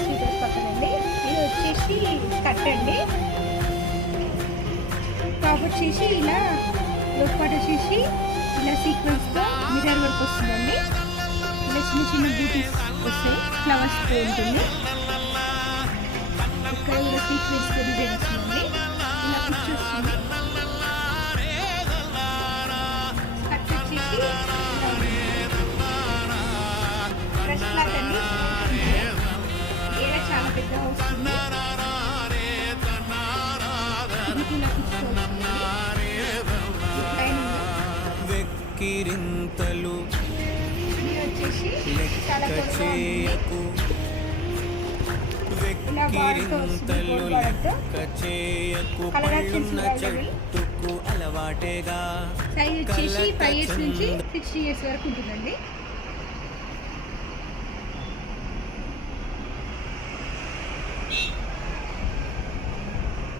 Sleepers పక్కనండి. ఇది వచ్చేసి cut అండి. టాప్ వచ్చేసి ఇలా లోపాటు వచ్చేసి ఇలా సీక్వెన్స్తో మిర్రర్ వర్క్ వస్తుందండి. ఇలా చిన్న చిన్న బూటీస్ వస్తాయి, ఫ్లవర్స్తో ఉంటుంది. ఇక్కడ కూడా సీక్వెన్స్తో డిజైన్ వస్తుందండి. ఇలా పిచ్ వస్తుంది. కట్ వచ్చేసి బ్రష్ క్లాత్ అండి. ఏడ చాలా పెద్దగా వస్తుంది. ఇది ఇలా పిచ్తో వస్తుంది. వెక్కిరింతలు వచ్చేసి చాలా చేయకు, వెక్కిరింతలు లెక్క చేయకు, పళ్ళున్న చెట్టుకు అలవాటేగా. సైజ్ వచ్చేసి 5 years నుంచి 60 years వరకు ఉంటుందండి.